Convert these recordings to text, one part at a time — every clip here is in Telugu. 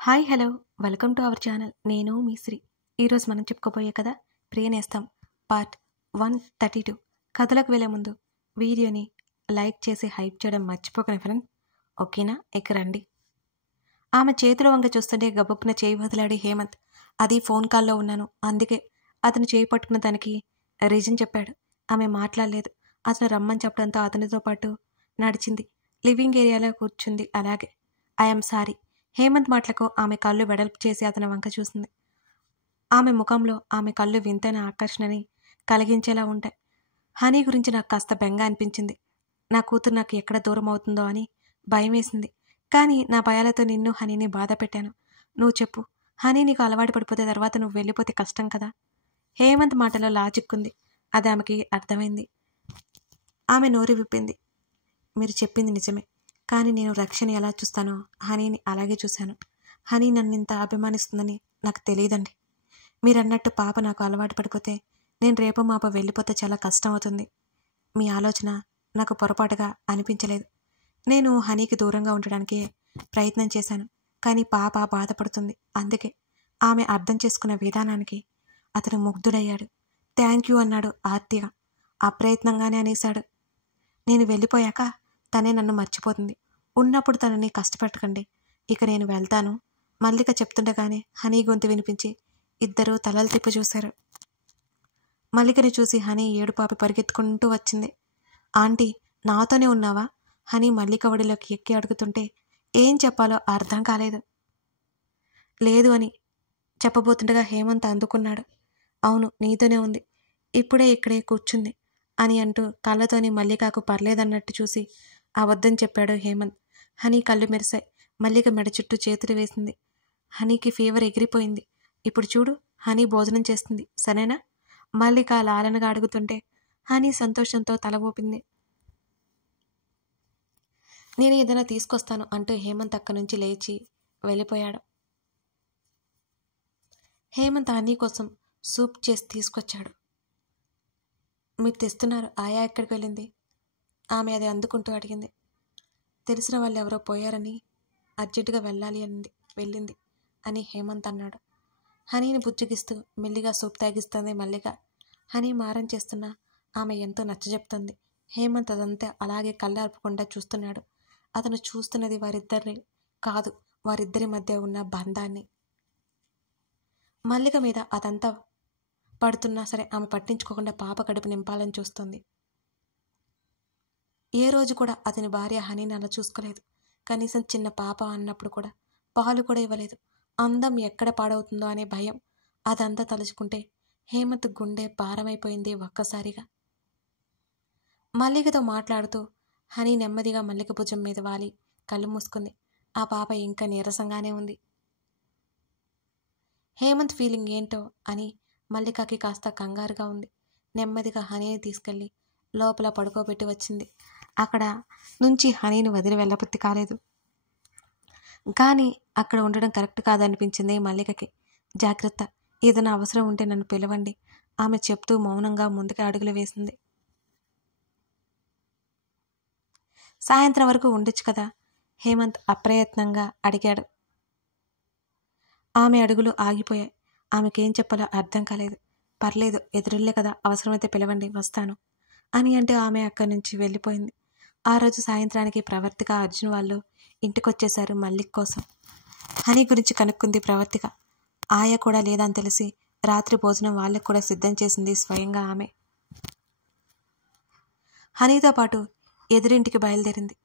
Hi hello welcome to our channel. నేను మీ శ్రీ. ఈరోజు మనం చెప్పుకోబోయే కథ ప్రియనేస్తం పార్ట్ 132. కథలకు వెళ్ళే ముందు వీడియోని లైక్ చేసి హైప్ చేయడం మర్చిపోకండి ఫ్రెండ్. ఓకేనా? ఇక రండి. ఆమె చేతిలో వంక చూస్తుంటే గబుక్కున చేయి వదిలాడి హేమంత్. అది ఫోన్ కాల్లో ఉన్నాను, అందుకే. అతను చేయి పట్టుకున్న దానికి రీజన్ చెప్పాడు. ఆమె మాట్లాడలేదు. అతను రమ్మని చెప్పడంతో అతనితో పాటు నడిచింది. లివింగ్ ఏరియాలో కూర్చుంది. అలాగే ఐఎమ్ సారీ. హేమంత్ మాటలకు ఆమె కళ్ళు వెడల్పు చేసి అతని వంక చూసింది. ఆమె ముఖంలో ఆమె కళ్ళు వింతైన ఆకర్షణని కలిగించేలా ఉంటాయి. హనీ గురించి నాకు కాస్త బెంగ అనిపించింది. నా కూతురు నాకు ఎక్కడ దూరం అవుతుందో అని భయం వేసింది. కానీ నా భయాలతో నిన్ను హనీని బాధ పెట్టాను. నువ్వు చెప్పు, హనీ నీకు అలవాటు పడిపోతే తర్వాత నువ్వు వెళ్ళిపోతే కష్టం కదా? హేమంత్ మాటలో లాజిక్ ఉంది. అది ఆమెకి అర్థమైంది. ఆమె నోరు విప్పింది. మీరు చెప్పింది నిజమే, కానీ నేను రక్షని ఎలా చూస్తానో హనీని అలాగే చూశాను. హనీ నన్ను ఇంత అభిమానిస్తుందని నాకు తెలియదండి. మీరన్నట్టు పాప నాకు అలవాటు పడిపోతే నేను రేపో మాప వెళ్ళిపోతే చాలా కష్టం అవుతుంది. మీ ఆలోచన నాకు పొరపాటుగా అనిపించలేదు. నేను హనీకి దూరంగా ఉండడానికి ప్రయత్నం చేశాను, కానీ పాప బాధపడుతుంది. అందుకే. ఆమె అర్థం చేసుకున్న విధానానికి అతను ముగ్ధుడయ్యాడు. థ్యాంక్ యూ అన్నాడు ఆర్తిగా. అప్రయత్నంగానే అనేశాడు. నేను వెళ్ళిపోయాక తనే నన్ను మర్చిపోతుంది. ఉన్నప్పుడు తనని కష్టపెట్టకండి. ఇక నేను వెళ్తాను. మల్లిక చెప్తుండగానే హనీ గొంతు వినిపించి ఇద్దరూ తలలు తిప్పి చూశారు. మల్లికని చూసి హనీ ఏడుపాపి పరిగెత్తుకుంటూ వచ్చింది. ఆంటీ, నాతోనే ఉన్నావా? హనీ మల్లిక ఒడిలోకి ఎక్కి అడుగుతుంటే ఏం చెప్పాలో అర్థం కాలేదు. లేదు అని చెప్పబోతుండగా హేమంత్ అందుకున్నాడు. అవును, నీతోనే ఉంది. ఇప్పుడే ఇక్కడే కూర్చుంది అని అంటూ కళ్ళతోని మల్లికకు పర్లేదన్నట్టు చూసి అబద్ధం చెప్పాడు హేమంత్. హనీ కళ్ళు మెరిశాయి. మల్లిక మెడ చుట్టూ చేతులు వేసింది. హనీకి ఫీవర్ ఎగిరిపోయింది. ఇప్పుడు చూడు, హనీ భోజనం చేస్తుంది, సరేనా? మల్లిక లాలనగా అడుగుతుంటే హనీ సంతోషంతో తల ఊపింది. నేను ఏదైనా తీసుకొస్తాను అంటూ హేమంత్ అక్కడి నుంచి లేచి వెళ్ళిపోయాడు. హేమంత్ హనీ కోసం సూప్ చేసి తీసుకొచ్చాడు. మీరు తెస్తున్నారు, ఆయా ఎక్కడికి వెళ్ళింది? ఆమె అది అందుకుంటూ అడిగింది. తెలిసిన వాళ్ళు ఎవరో పోయారని అర్జెంటుగా వెళ్ళింది అని హేమంత్ అన్నాడు. హనీని బుజ్జగిస్తూ మెల్లిగా సూప్ తాగిస్తుంది మల్లిక. హనీ మారం చేస్తున్నా ఆమె ఎంతో నచ్చజెప్తుంది. హేమంత్ అదంతా అలాగే కళ్ళార్పకుండా చూస్తున్నాడు. అతను చూస్తున్నది వారిద్దరిని కాదు, వారిద్దరి మధ్య ఉన్న బంధాన్ని. మల్లిక మీద అదంతా పడుతున్నా సరే ఆమె పట్టించుకోకుండా పాప కడుపు నింపాలని చూస్తుంది. ఏ రోజు కూడా అతని భార్య హనీని అలా చూసుకోలేదు. కనీసం చిన్న పాప అన్నప్పుడు కూడా పాలు కూడా ఇవ్వలేదు. అందం ఎక్కడ పాడవుతుందో అనే భయం. అదంతా తలుచుకుంటే హేమంత్ గుండె భారమైపోయింది ఒక్కసారిగా. మల్లికతో మాట్లాడుతూ హనీ నెమ్మదిగా మల్లిక భుజం మీద వాలి కళ్ళు మూసుకుంది. ఆ పాప ఇంకా నీరసంగానే ఉంది. హేమంత్ ఫీలింగ్ ఏంటో అని మల్లికకి కాస్త కంగారుగా ఉంది. నెమ్మదిగా హనీని తీసుకెళ్ళి లోపల పడుకోబెట్టి వచ్చింది. అక్కడ నుంచి హనీని వదిలి వెళ్ళబుద్ధి కాలేదు. కానీ అక్కడ ఉండడం కరెక్ట్ కాదనిపించింది మల్లికకి. జాగ్రత్త, ఏదైనా అవసరం ఉంటే నన్ను పిలవండి ఆమె చెప్తూ మౌనంగా ముందుకు అడుగులు వేసింది. సాయంత్రం వరకు ఉండొచ్చు కదా? హేమంత్ అప్రయత్నంగా అడిగాడు. ఆమె అడుగులు ఆగిపోయాయి. ఆమెకేం చెప్పాలో అర్థం కాలేదు. పర్లేదు, ఎదురుల్లే కదా, అవసరమైతే పిలవండి, వస్తాను అని అంటే ఆమె అక్కడి నుంచి వెళ్ళిపోయింది. ఆ రోజు సాయంత్రానికి ప్రవర్తిక అర్జున్ వాళ్ళు ఇంటికొచ్చేశారు మల్లిక్ కోసం. హనీ గురించి కనుక్కుంది ప్రవర్తిక. ఆయా కూడా లేదని తెలిసి రాత్రి భోజనం వాళ్ళకు కూడా సిద్ధం చేసింది స్వయంగా ఆమె. హనీతో పాటు ఎదురింటికి బయలుదేరింది.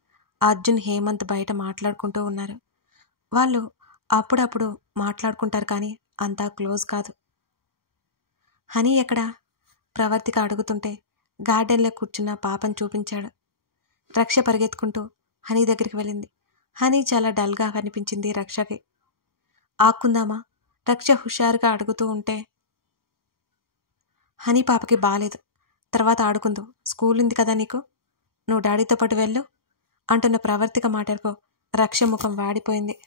అర్జున్ హేమంత్ బయట మాట్లాడుకుంటూ ఉన్నారు. వాళ్ళు అప్పుడప్పుడు మాట్లాడుకుంటారు, కానీ అంతా క్లోజ్ కాదు. హనీ ఎక్కడా? ప్రవర్తిక అడుగుతుంటే గార్డెన్లో కూర్చున్న పాపను చూపించాడు. రక్ష పరిగెత్తుకుంటూ హనీ దగ్గరికి వెళ్ళింది. హనీ చాలా డల్గా కనిపించింది రక్షకి. ఆక్కుందామా? రక్ష హుషారుగా అడుగుతూ ఉంటే హనీ పాపకి బాలేదు, తర్వాత ఆడుకుందు, స్కూల్ ఉంది కదా నీకు, నువ్వు డాడీతో పాటు వెళ్ళు అంటున్న ప్రవర్తిక మాటలకు రక్ష ముఖం వాడిపోయింది.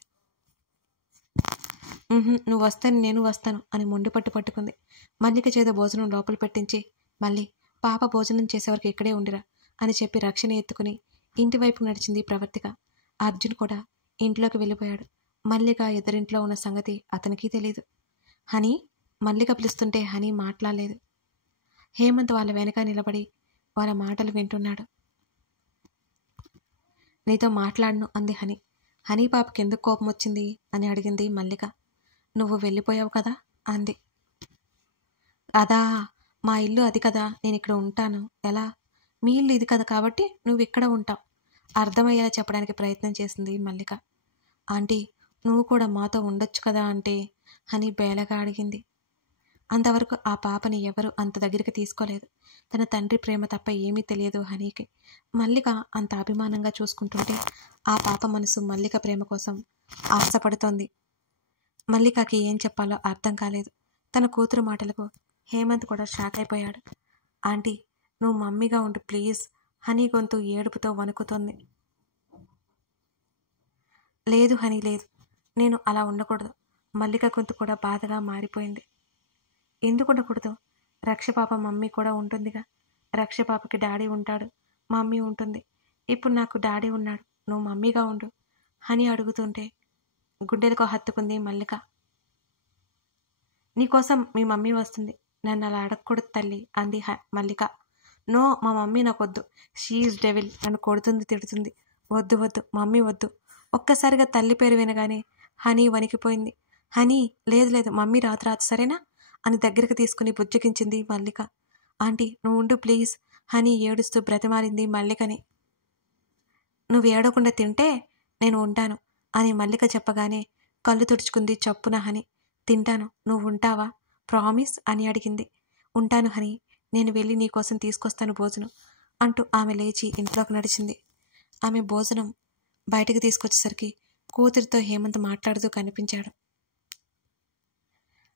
నువ్వు వస్తే నేను వస్తాను అని మొండి పట్టుకుంది. మల్లిక చేత భోజనం లోపల పెట్టించి మళ్ళీ పాప భోజనం చేసేవరకు ఇక్కడే ఉండిరా అని చెప్పి రక్షని ఎత్తుకుని ఇంటివైపు నడిచింది ప్రవర్తిక. అర్జున్ కూడా ఇంట్లోకి వెళ్ళిపోయాడు. మల్లిక ఎదురింట్లో ఉన్న సంగతి అతనికి తెలీదు. హనీ మల్లిక పిలుస్తుంటే హనీ మాట్లాడలేదు. హేమంత్ వాళ్ళ వెనక నిలబడి వాళ్ళ మాటలు వింటున్నాడు. నీతో మాట్లాడను అంది హనీ. హనీ పాపకి ఎందుకు కోపం వచ్చింది అని అడిగింది మల్లిక. నువ్వు వెళ్ళిపోయావు కదా అంది. అదా, మా ఇల్లు అది కదా, నేను ఇక్కడ ఉంటాను. ఎలా? మీ ఇల్లు ఇది కదా కాబట్టి నువ్వు ఇక్కడ ఉంటావు. అర్థమయ్యేలా చెప్పడానికి ప్రయత్నం చేసింది మల్లిక. ఆంటీ, నువ్వు కూడా మాతో ఉండొచ్చు కదా అంటే హనీ బేలగా అడిగింది. అంతవరకు ఆ పాపని ఎవరు అంత దగ్గరికి తీసుకోలేదు. తన తండ్రి ప్రేమ తప్ప ఏమీ తెలియదు హనీకి. మల్లిక అంత అభిమానంగా చూసుకుంటుంటే ఆ పాప మనసు మల్లిక ప్రేమ కోసం ఆశపడుతోంది. మల్లికకి ఏం చెప్పాలో అర్థం కాలేదు. తన కూతురు మాటలకు హేమంత్ కూడా షాక్ అయిపోయాడు. ఆంటీ, నువ్వు మమ్మీగా ఉండు ప్లీజ్. హనీ గొంతు ఏడుపుతో వణుకుతోంది. లేదు హనీ, లేదు, నేను అలా ఉండకూడదు. మల్లిక గొంతు కూడా బాధగా మారిపోయింది. ఎందుకు ఉండకూడదు? రక్షపాప మమ్మీ కూడా ఉంటుందిగా. రక్షపాపకి డాడీ ఉంటాడు, మమ్మీ ఉంటుంది. ఇప్పుడు నాకు డాడీ ఉన్నాడు, నువ్వు మమ్మీగా ఉండు హనీ అడుగుతుంటే గుండెలకు హత్తుకుంది మల్లిక. నీకోసం మీ మమ్మీ వస్తుంది, నన్ను అలా అడగకూడదు తల్లి అంది మల్లిక. నో, మా మమ్మీ నాకొద్దు. షీఈస్ డెవిల్, నన్ను కొడుతుంది, తిడుతుంది. వద్దు వద్దు మమ్మీ వద్దు. ఒక్కసారిగా తల్లి పేరు వినగానే హనీ వణికిపోయింది. హనీ, లేదు లేదు, మమ్మీ రాదు సరేనా అని దగ్గరికి తీసుకుని బుజ్జగించింది మల్లిక. ఆంటీ, నువ్వు ఉండు ప్లీజ్ హనీ ఏడుస్తూ బ్రతిమారింది మల్లికని. నువ్వు ఏడవకుండా తింటే నేను ఉంటాను అని మల్లిక చెప్పగానే కళ్ళు తుడుచుకుంది చప్పున హనీ. తింటాను, నువ్వు ఉంటావా? ప్రామిస్ అని అడిగింది. ఉంటాను హనీ, నేను వెళ్ళి నీకోసం తీసుకొస్తాను భోజనం అంటూ ఆమె లేచి ఇంట్లోకి నడిచింది. ఆమె భోజనం బయటకు తీసుకొచ్చేసరికి కూతురితో హేమంత్ మాట్లాడుతూ కనిపించాడు.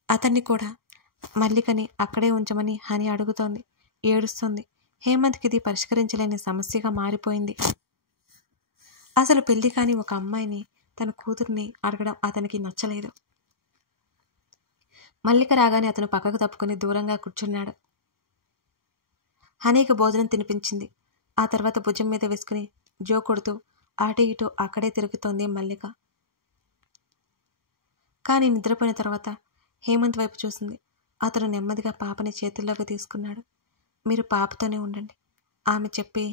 అతన్ని కూడా మల్లికని అక్కడే ఉంచమని హనీ అడుగుతోంది, ఏడుస్తోంది. హేమంత్కి ఇది పరిష్కరించలేని సమస్యగా మారిపోయింది. అసలు పెళ్లి కాని ఒక అమ్మాయిని తన కూతుర్ని అడగడం అతనికి నచ్చలేదు. మల్లిక రాగానే అతను పక్కకు తప్పుకుని దూరంగా కూర్చున్నాడు. హనీకి భోజనం తినిపించింది. ఆ తర్వాత భుజం మీద వేసుకుని జో కొడుతూ అటు ఇటు అక్కడే తిరుగుతోంది మల్లిక. కానీ నిద్రపోయిన తర్వాత హేమంత్ వైపు చూసింది. అతను నెమ్మదిగా పాపని చేతుల్లోకి తీసుకున్నాడు. మీరు పాపతోనే ఉండండి ఆమె చెప్పి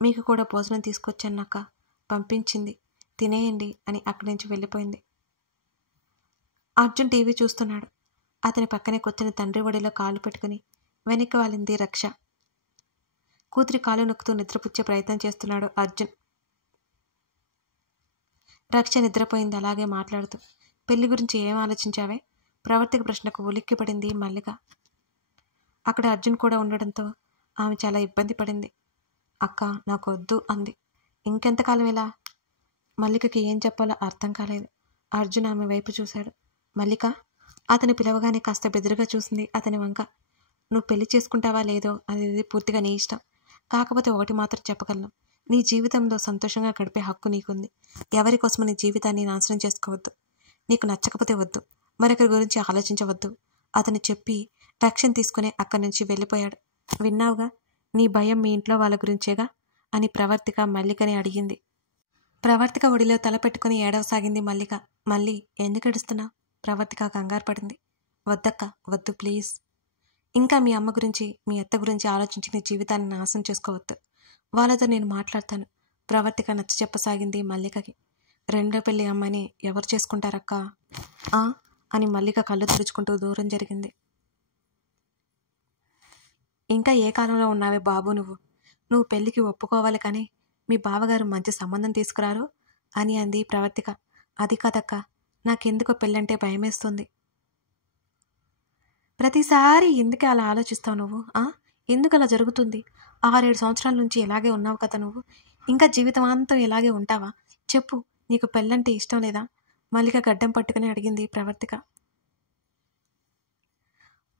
మీకు కూడా భోజనం తీసుకొచ్చానక్క పంపించింది, తినేయండి అని అక్కడి నుంచి వెళ్ళిపోయింది. అర్జున్ టీవీ చూస్తున్నాడు. అతని పక్కనే కూర్చుని తండ్రి ఒడిలో కాలు పెట్టుకుని వెనక్కి వాలింది రక్ష. కూతురి కాలు నొక్కుతూ నిద్రపుచ్చే ప్రయత్నం చేస్తున్నాడు అర్జున్. రక్ష నిద్రపోయింది అలాగే మాట్లాడుతూ. పెళ్లి గురించి ఏం ఆలోచించావే? ప్రవర్తిక ప్రశ్నకు ఉలిక్కి పడింది మల్లిక. అక్కడ అర్జున్ కూడా ఉండడంతో ఆమె చాలా ఇబ్బంది పడింది. అక్క, నాకు వద్దు అంది. ఇంకెంతకాలం ఇలా? మల్లికకి ఏం చెప్పాలో అర్థం కాలేదు. అర్జున్ ఆమె వైపు చూశాడు. మల్లిక అతని పిలవగానే కాస్త బెదురుగా చూసింది అతని వంక. నువ్వు పెళ్లి చేసుకుంటావా లేదో అనేది పూర్తిగా నీ ఇష్టం. కాకపోతే ఒకటి మాత్రం చెప్పగలను, నీ జీవితంలో సంతోషంగా గడిపే హక్కు నీకుంది. ఎవరి కోసం నీ జీవితాన్ని నాశనం చేసుకోవద్దు. నీకు నచ్చకపోతే వద్దు, మరొకరి గురించి ఆలోచించవద్దు అతను చెప్పి రక్షణ తీసుకుని అక్కడి నుంచి వెళ్ళిపోయాడు. విన్నావుగా, నీ భయం మీ ఇంట్లో వాళ్ళ గురించేగా అని ప్రవర్తిక మల్లికని అడిగింది. ప్రవర్తిక ఒడిలో తల పెట్టుకుని ఏడవసాగింది మల్లిక. మళ్ళీ ఎందుకు ఏడుస్తున్నావు? ప్రవర్తిక కంగారు పడింది. వద్దక్క, వద్దు ప్లీజ్. ఇంకా మీ అమ్మ గురించి మీ అత్త గురించి ఆలోచించి నీ జీవితాన్ని నాశనం చేసుకోవద్దు. వాళ్ళతో నేను మాట్లాడతాను ప్రవర్తిక నచ్చ చెప్పసాగింది మల్లికకి. రెండో పెళ్లి అమ్మాయిని ఎవరు చేసుకుంటారక్క అని మల్లిక కళ్ళు తుడుచుకుంటూ దూరం జరిగింది. ఇంకా ఏ కాలంలో ఉన్నావే బాబు నువ్వు పెళ్లికి ఒప్పుకోవాలి కానీ మీ బావగారు మంచి సంబంధం తీసుకురారు అని అంది ప్రవర్తిక. అది కాదక్క, నాకెందుకో పెళ్ళంటే భయమేస్తుంది. ప్రతిసారి ఎందుకు అలా ఆలోచిస్తావు నువ్వు? ఎందుకు అలా జరుగుతుంది? 6-7 సంవత్సరాల నుంచి ఇలాగే ఉన్నావు కదా నువ్వు, ఇంకా జీవితమంతా ఇలాగే ఉంటావా? చెప్పు, నీకు పెళ్ళంటే ఇష్టం లేదా? మల్లిక గడ్డం పట్టుకుని అడిగింది ప్రవర్తిక.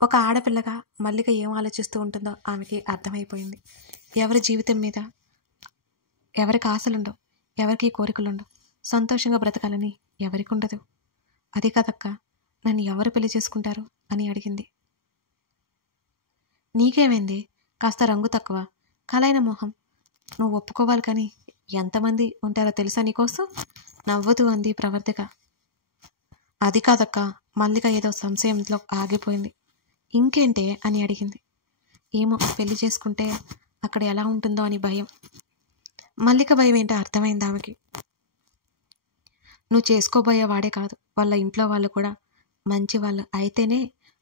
ఒక ఆడపిల్లగా మల్లిక ఏం ఆలోచిస్తూ ఉంటుందో ఆమెకి అర్థమైపోయింది. ఎవరి జీవితం మీద ఎవరికి ఆశలుండవు, ఎవరికి కోరికలుండవు, సంతోషంగా బ్రతకాలని ఎవరికి ఉండదు. అది కాదక్క, నన్ను ఎవరు పెళ్లి చేసుకుంటారు అని అడిగింది. నీకేమైంది? కాస్త రంగు తక్కువ, కలైన మొహం. నువ్వు ఒప్పుకోవాలి కానీ ఎంతమంది ఉంటారో తెలుసా నీకోసం? నవ్వుతూ అంది ప్రవర్తిక. అది కాదక్క, మల్లిక ఏదో సంశయంలో ఆగిపోయింది. ఇంకేంటే అని అడిగింది. ఏమో, పెళ్లి చేసుకుంటే అక్కడ ఎలా ఉంటుందో అని భయం. మల్లిక భయం ఏంటో అర్థమైంది ఆమెకి. నువ్వు చేసుకోబోయే వాడే కాదు, వాళ్ళ ఇంట్లో వాళ్ళు కూడా మంచి వాళ్ళు అయితేనే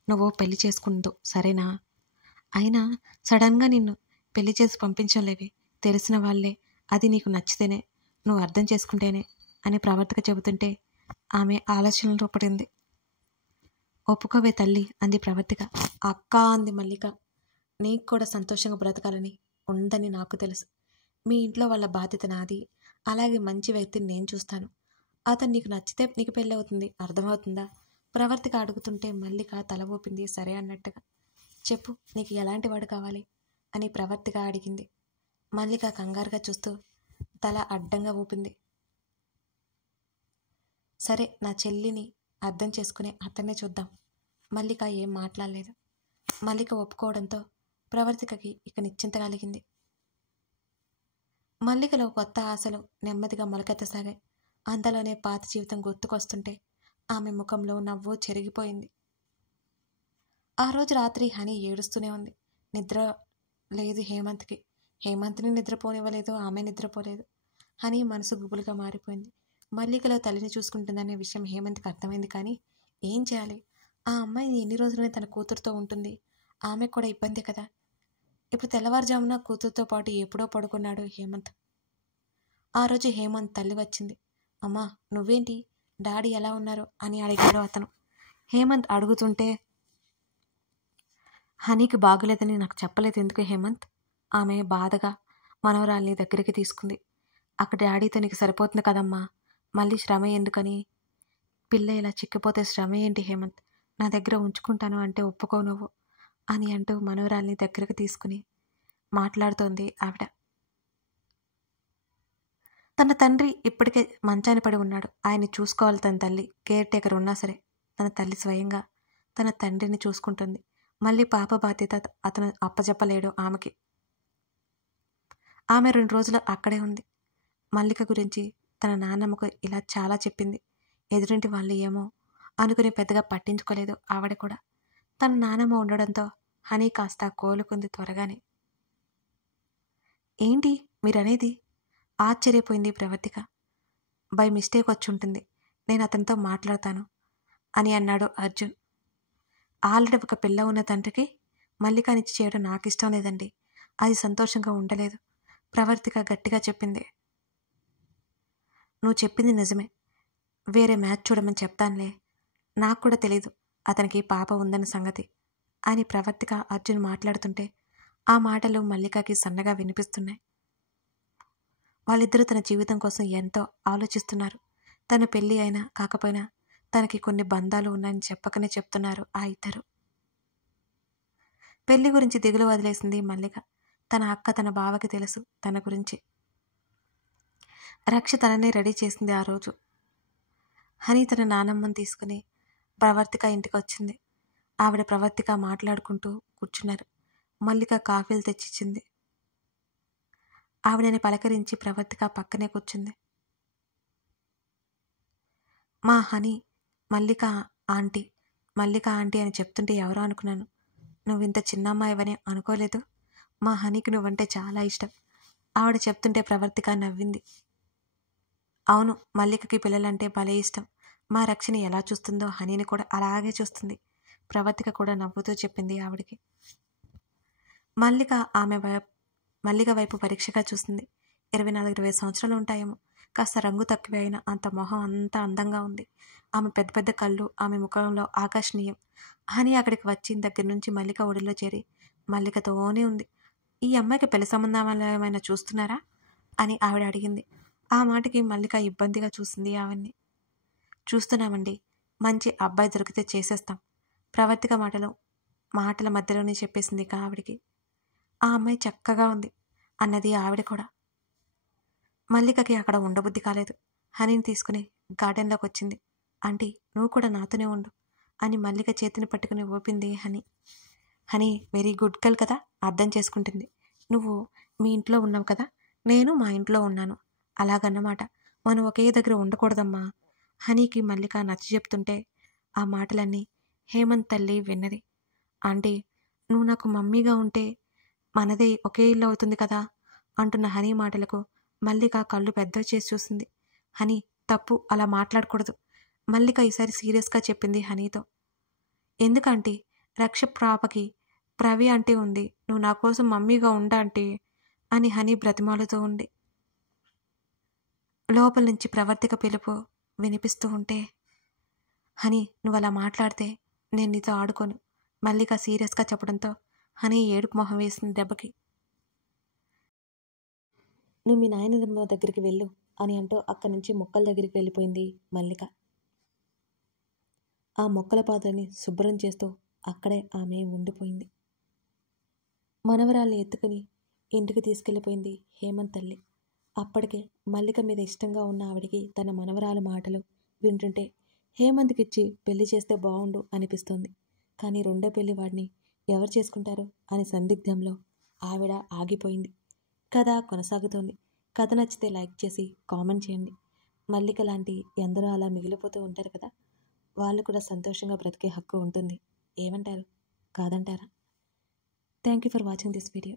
నువ్వు పెళ్లి చేసుకుందో, సరేనా? అయినా సడన్గా నిన్ను పెళ్లి చేసి పంపించలేవి, తెలిసిన వాళ్ళే, అది నీకు నచ్చితేనే, నువ్వు అర్థం చేసుకుంటేనే అని ప్రవర్తిక చెబుతుంటే ఆమె ఆలోచనలో పడింది. ఒప్పుకోవే తల్లి అంది ప్రవర్తిక. అక్క అంది మల్లిక. నీకు కూడా సంతోషంగా బ్రతకాలని ఉందని నాకు తెలుసు. మీ ఇంట్లో వాళ్ళ బాధ్యత నాది. అలాగే మంచి వ్యక్తిని నేను చూస్తాను. అతను నీకు నచ్చితే నీకు పెళ్ళి అవుతుంది, అర్థమవుతుందా? ప్రవర్తిక అడుగుతుంటే మల్లిక తల ఊపింది సరే అన్నట్టుగా. చెప్పు, నీకు ఎలాంటి వాడు కావాలి అని ప్రవర్తిక అడిగింది. మల్లిక కంగారుగా చూస్తూ తల అడ్డంగా ఊపింది. సరే, నా చెల్లిని అర్థం చేసుకునే అతన్నే చూద్దాం. మల్లిక ఏం మాట్లాడలేదు. మల్లిక ఒప్పుకోవడంతో ప్రవర్తికకి ఇక నిశ్చింత కలిగింది. మల్లికలో కొత్త ఆశలు నెమ్మదిగా మొలకెత్తసాగాయి. అంతలోనే పాత జీవితం గుర్తుకొస్తుంటే ఆమె ముఖంలో నవ్వు చెరిగిపోయింది. ఆ రోజు రాత్రి హనీ ఏడుస్తూనే ఉంది. నిద్ర లేదు హేమంత్కి. హేమంత్ని నిద్రపోనివ్వలేదు, ఆమె నిద్రపోలేదు. హనీ మనసు గుబులుగా మారిపోయింది. మల్లికలో తల్లిని చూసుకుంటుందనే విషయం హేమంత్కి అర్థమైంది. కానీ ఏం చేయాలి? ఆ అమ్మాయి ఎన్ని రోజులనే తన కూతురుతో ఉంటుంది. ఆమెకు కూడా ఇబ్బందే కదా. ఇప్పుడు తెల్లవారుజామున కూతురుతో పాటు ఎప్పుడో పడుకున్నాడు హేమంత్. ఆ రోజు హేమంత్ తల్లి వచ్చింది. అమ్మా, నువ్వేంటి, డాడీ ఎలా ఉన్నారు అని అడిగాడు అతను. హేమంత్ అడుగుతుంటే హనీకి బాగలేదని నాకు చెప్పలేదు ఎందుకు హేమంత్? ఆమె బాధగా మనవరాల్ని దగ్గరికి తీసుకుంది. అక్కడ డాడీతో నీకు సరిపోతుంది కదమ్మా, మళ్ళీ శ్రమ ఎందుకని? పిల్ల ఇలా చిక్కిపోతే శ్రమ ఏంటి హేమంత్? నా దగ్గర ఉంచుకుంటాను అంటే ఒప్పుకో నువ్వు అని అంటూ మనవరాల్ని దగ్గరకు తీసుకుని మాట్లాడుతోంది ఆవిడ. తన తండ్రి ఇప్పటికే మంచాన పడి ఉన్నాడు. ఆయన్ని చూసుకోవాలి తన తల్లి. కేర్ టేకర్ ఉన్నా సరే తన తల్లి స్వయంగా తన తండ్రిని చూసుకుంటుంది. మళ్ళీ పాప బాధ్యత అతను అప్పచెప్పలేడు ఆమెకి. ఆమె 2 రోజులు అక్కడే ఉంది. మల్లిక గురించి తన నాన్నమ్మకు ఇలా చాలా చెప్పింది. ఎదురింటి వాళ్ళు ఏమో అనుకుని పెద్దగా పట్టించుకోలేదు ఆవిడ కూడా. తన నాన్నమ్మ ఉండడంతో హనీ కాస్త కోలుకుంది త్వరగానే. ఏంటి మీరనేది? ఆశ్చర్యపోయింది ప్రవర్తిక. బై మిస్టేక్ వచ్చి ఉంటుంది, నేను అతనితో మాట్లాడతాను అని అన్నాడు అర్జున్. ఆల్రెడీ ఒక పిల్ల ఉన్న తండ్రికి మల్లికానిచ్చి చేయడం నాకు ఇష్టం లేదండి. అది సంతోషంగా ఉండలేదు ప్రవర్తిక గట్టిగా చెప్పింది. నువ్వు చెప్పింది నిజమే, వేరే మ్యాచ్ చూడమని చెప్తానులే. నాకు కూడా తెలీదు అతనికి పాప ఉందన్న సంగతి అని ప్రవర్తిక అర్జున్ మాట్లాడుతుంటే ఆ మాటలు మల్లికకి సన్నగా వినిపిస్తున్నాయి. వాళ్ళిద్దరూ తన జీవితం కోసం ఎంతో ఆలోచిస్తున్నారు. తన పెళ్ళి అయినా కాకపోయినా తనకి కొన్ని బంధాలు ఉన్నాయని చెప్పకనే చెప్తున్నారు ఆ ఇద్దరు. పెళ్లి గురించి దిగులు వదిలేసింది మల్లిక. తన అక్క తన బావకి తెలుసు తన గురించి. రక్ష తననే రెడీ చేసింది ఆ రోజు. హనీ తన నానమ్మని తీసుకుని ప్రవర్తిక ఇంటికి వచ్చింది. ఆవిడ ప్రవర్తిక మాట్లాడుకుంటూ కూర్చున్నారు. మల్లిక కాఫీలు తెచ్చిచ్చింది. ఆవిడని పలకరించి ప్రవర్తిక పక్కనే కూర్చుంది. మా హనీ మల్లిక ఆంటీ అని చెప్తుంటే ఎవరో అనుకున్నాను. నువ్వు ఇంత చిన్న అమ్మాయివని అనుకోలేదు. మా హనీకి నువ్వంటే చాలా ఇష్టం. ఆవిడ చెప్తుంటే ప్రవర్తిక నవ్వింది. అవును, మల్లికకి పిల్లలంటే భలే ఇష్టం. మా రక్షని ఎలా చూస్తుందో హనీని కూడా అలాగే చూస్తుంది. ప్రవర్తిక కూడా నవ్వుతూ చెప్పింది ఆవిడికి. మల్లిక వైపు పరీక్షగా చూసింది. 24-25 సంవత్సరాలు ఉంటాయేమో. కాస్త రంగు తక్కువే అయినా అంత మొహం అంతా అందంగా ఉంది. ఆమె పెద్ద పెద్ద కళ్ళు ఆమె ముఖంలో ఆకర్షణీయం. హనీ అక్కడికి వచ్చిన దగ్గర నుంచి మల్లిక ఒడిలో చేరి మల్లికతోనే ఉంది. ఈ అమ్మాయికి పెళ్లి సంబంధాలు ఏమైనా చూస్తున్నారా అని ఆవిడ అడిగింది. ఆ మాటకి మల్లిక ఇబ్బందిగా చూసింది ఆవిడ్ని. చూస్తున్నామండి, మంచి అబ్బాయి దొరికితే చేసేస్తాం. ప్రవర్తిక మాటల మధ్యలోనే చెప్పేసింది ఇక ఆవిడికి. ఆ అమ్మాయి చక్కగా ఉంది అన్నది ఆవిడ కూడా. మల్లికకి అక్కడ ఉండబుద్ధి కాలేదు. హనీని తీసుకుని గార్డెన్లోకి వచ్చింది. ఆంటీ, నువ్వు కూడా నాతోనే ఉండు అని మల్లిక చేతిని పట్టుకుని ఊపింది honey. Honey very good girl కదా, అర్థం చేసుకుంటుంది. నువ్వు మీ ఇంట్లో ఉన్నావు కదా, నేను మా ఇంట్లో ఉన్నాను, అలాగన్నమాట. మనం ఒకే దగ్గర ఉండకూడదమ్మా. హనీకి మల్లిక నచ్చజెప్తుంటే ఆ మాటలన్నీ హేమంత్ తల్లి విన్నది. ఆంటీ, నువ్వు నాకు మమ్మీగా ఉంటే మనదే ఒకే ఇల్లు అవుతుంది కదా అంటున్న హనీ మాటలకు మల్లిక కళ్ళు పెద్దవి చేసి చూసింది. హనీ, తప్పు, అలా మాట్లాడకూడదు. మల్లిక ఈసారి సీరియస్గా చెప్పింది హనీతో. ఎందుకంటే రక్ష పాపకి ప్రవి అంటే ఉంది. నువ్వు నా కోసం మమ్మీగా ఉండా అంటే అని హనీ బ్రతిమాలుతూ ఉంది. లోపల నుంచి ప్రవర్తిక పిలుపు వినిపిస్తూ ఉంటే, హనీ, నువ్వు అలా మాట్లాడితే నేను నీతో ఆడుకోను. మల్లిక సీరియస్గా చెప్పడంతో హనీ ఏడుపు మొహం వేసింది దెబ్బకి. నువ్వు మీ నాయనమ్మ దగ్గరికి వెళ్ళు అని అంటూ అక్కడి నుంచి మొక్కల దగ్గరికి వెళ్ళిపోయింది మల్లిక. ఆ మొక్కల పాదులని శుభ్రం చేస్తూ అక్కడే ఆమె ఉండిపోయింది. మనవరాల్ని ఎత్తుకుని ఇంటికి తీసుకెళ్ళిపోయింది హేమంత్ తల్లి. అప్పటికే మల్లిక మీద ఇష్టంగా ఉన్న ఆవిడికి తన మనవరాలు మాటలు వింటుంటే హేమంత్కిచ్చి పెళ్లి చేస్తే బాగుండు అనిపిస్తోంది. కానీ రెండో పెళ్లి వాడిని ఎవరు చేసుకుంటారు అని సందిగ్ధంలో ఆవిడ ఆగిపోయింది. కథ కొనసాగుతోంది. కథ నచ్చితే లైక్ చేసి కామెంట్ చేయండి. మల్లిక లాంటి ఎందరో అలా మిగిలిపోతూ ఉంటారు కదా, వాళ్ళు కూడా సంతోషంగా బ్రతికే హక్కు ఉంటుంది. ఏమంటారు? కాదంటారా? Thank you for watching this video.